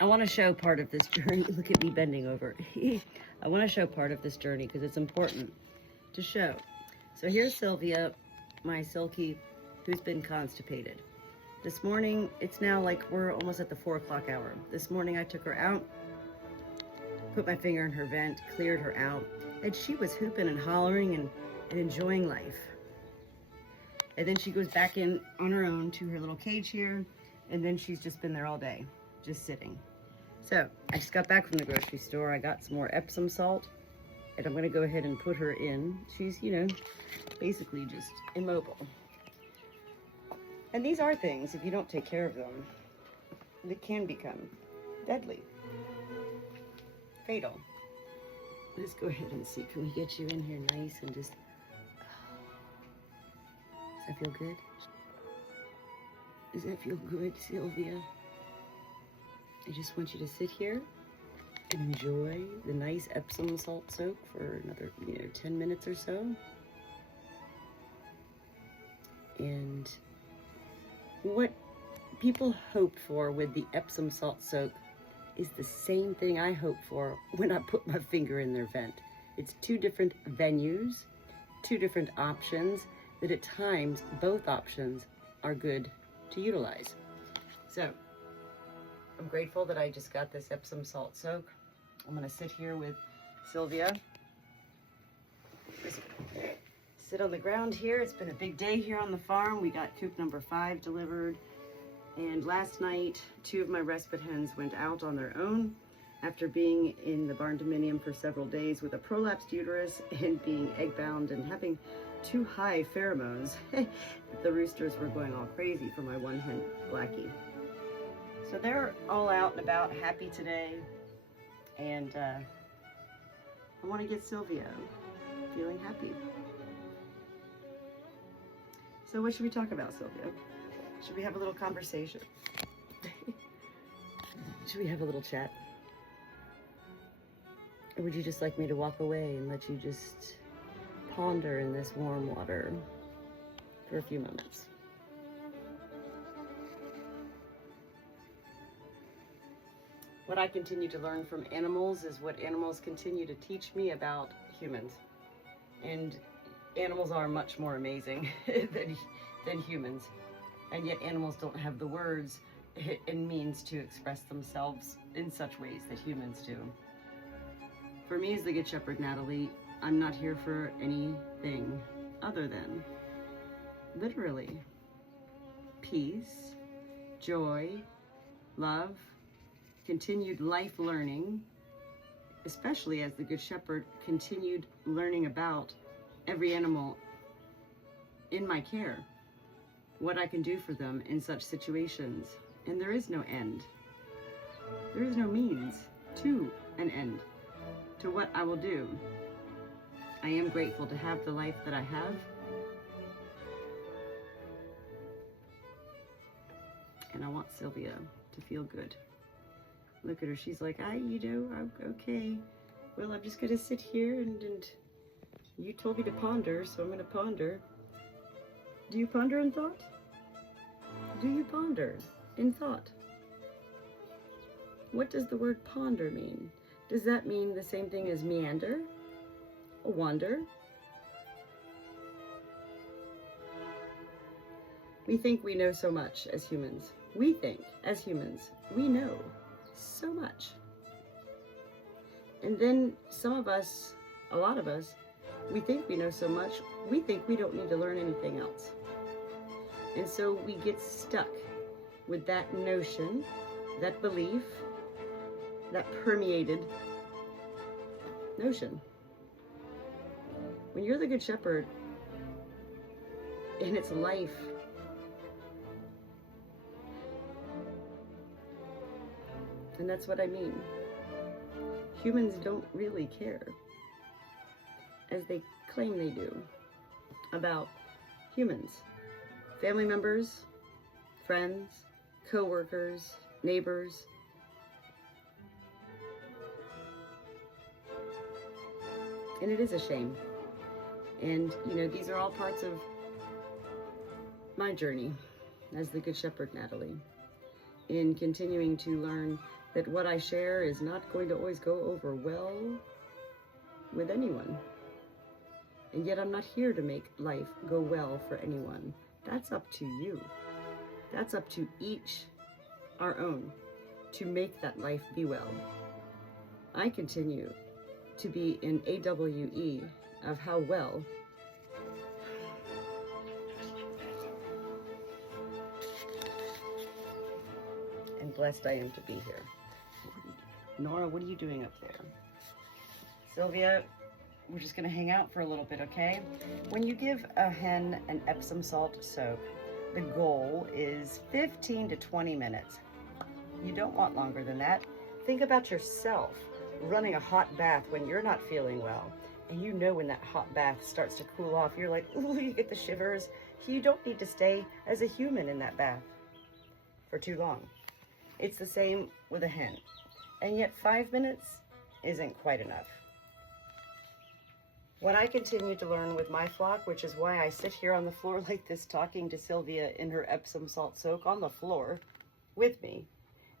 I want to show part of this journey. Look at me bending over. I want to show part of this journey because it's important to show. So here's Silvia, my silkie, who's been constipated. This morning, it's now like we're almost at the 4 o'clock hour. This morning I took her out, put my finger in her vent, cleared her out, and she was hooping and hollering and enjoying life. And then she goes back in on her own to her little cage here, and then she's just been there all day, just sitting. So I just got back from the grocery store. I got some more Epsom salt, and I'm gonna go ahead and put her in. She's, you know, basically just immobile. And these are things, if you don't take care of them, that can become deadly, fatal. Let's go ahead and see, can we get you in here nice and just, does that feel good? Does that feel good, Silvia? I just want you to sit here and enjoy the nice Epsom salt soak for another, 10 minutes or so. And what people hope for with the Epsom salt soak is the same thing I hope for when I put my finger in their vent. It's 2 different venues, 2 different options, that at times both options are good to utilize. So I'm grateful that I just got this Epsom salt soak. I'm gonna sit here with Silvia. Just sit on the ground here. It's been a big day here on the farm. We got coop number 5 delivered. And last night, 2 of my respite hens went out on their own after being in the barn dominium for several days with a prolapsed uterus and being egg bound and having too high pheromones. The roosters were going all crazy for my 1 hen, Blackie. So they're all out and about, happy today. And I want to get Silvia feeling happy. So what should we talk about, Silvia? Should we have a little conversation? Should we have a little chat? Or would you just like me to walk away and let you just ponder in this warm water for a few moments? What I continue to learn from animals is what animals continue to teach me about humans. And animals are much more amazing than humans. And yet animals don't have the words and means to express themselves in such ways that humans do. For me as the Good Shepherd Natalie, I'm not here for anything other than, literally, peace, joy, love, continued life learning, especially as the Good Shepherd continued learning about every animal in my care, what I can do for them in such situations. And there is no end. There is no means to an end, to what I will do. I am grateful to have the life that I have. And I want Silvia to feel good. Look at her, she's like, I'm okay. Well, I'm just gonna sit here and you told me to ponder, so I'm gonna ponder. Do you ponder in thought? Do you ponder in thought? What does the word ponder mean? Does that mean the same thing as meander? Or wander? We think we know so much as humans. We think, as humans, we know so much. And then some of us, a lot of us, we think we know so much, we think we don't need to learn anything else. And so we get stuck with that notion, that belief, that permeated notion. When you're the Good Shepherd, and it's life, and that's what I mean. Humans don't really care, as they claim they do, about humans. Family members, friends, co-workers, neighbors. And it is a shame. And, these are all parts of my journey as the Good Shepherd Natalie. in continuing to learn that what I share is not going to always go over well with anyone. And yet I'm not here to make life go well for anyone. That's up to you. That's up to each our own to make that life be well. I continue to be in AWE of how well and blessed I am to be here. Nora, what are you doing up there? Sylvia, we're just gonna hang out for a little bit, okay? When you give a hen an Epsom salt soak, the goal is 15 to 20 minutes. You don't want longer than that. Think about yourself running a hot bath when you're not feeling well. And you know when that hot bath starts to cool off, you're like, ooh, you get the shivers. You don't need to stay as a human in that bath for too long. It's the same with a hen. And yet 5 minutes isn't quite enough. What I continue to learn with my flock, which is why I sit here on the floor like this talking to Silvia in her Epsom salt soak on the floor with me,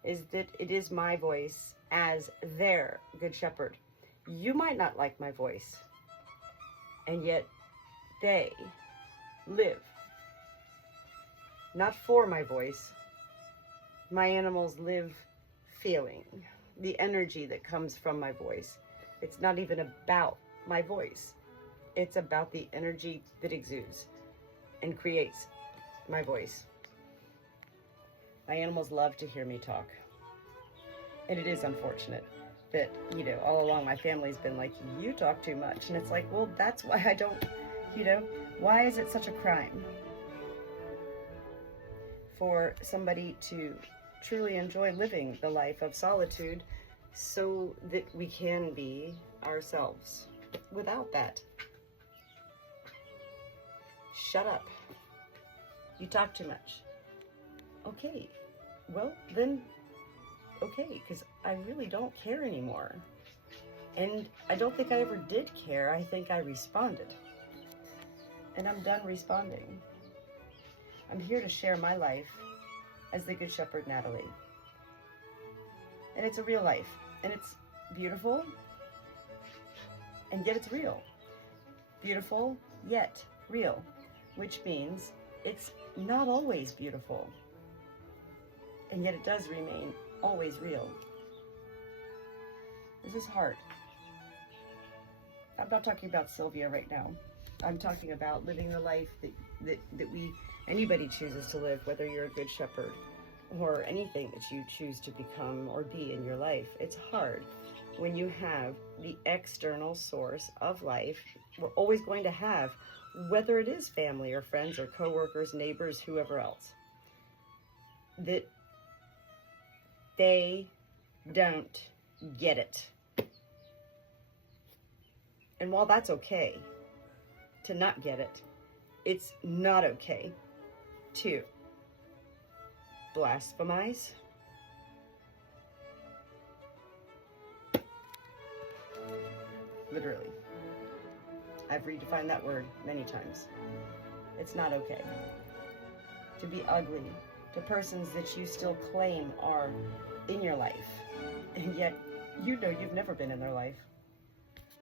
is that it is my voice as their good shepherd. You might not like my voice, and yet they live not for my voice. My animals live feeling the energy that comes from my voice. It's not even about my voice. It's about the energy that exudes and creates my voice. My animals love to hear me talk. And it is unfortunate that, you know, all along my family's been like, you talk too much. And it's like, well, that's why I don't, you know, why is it such a crime for somebody to truly enjoy living the life of solitude so that we can be ourselves without that? Shut up. You talk too much. Okay, well then, okay, because I really don't care anymore. And I don't think I ever did care. I think I responded. And I'm done responding. I'm here to share my life as the Good Shepherd Natalie. And it's a real life. And it's beautiful. And yet it's real. Beautiful, yet real. Which means it's not always beautiful. And yet it does remain always real. This is hard. I'm not talking about Silvia right now. I'm talking about living the life that anybody chooses to live, whether you're a good shepherd or anything that you choose to become or be in your life. It's hard when you have the external source of life. We're always going to have, whether it is family or friends or coworkers, neighbors, whoever else, that they don't get it. And while that's okay to not get it, it's not okay to blasphemize, literally. I've redefined that word many times. It's not okay to be ugly to persons that you still claim are in your life, and yet you know you've never been in their life.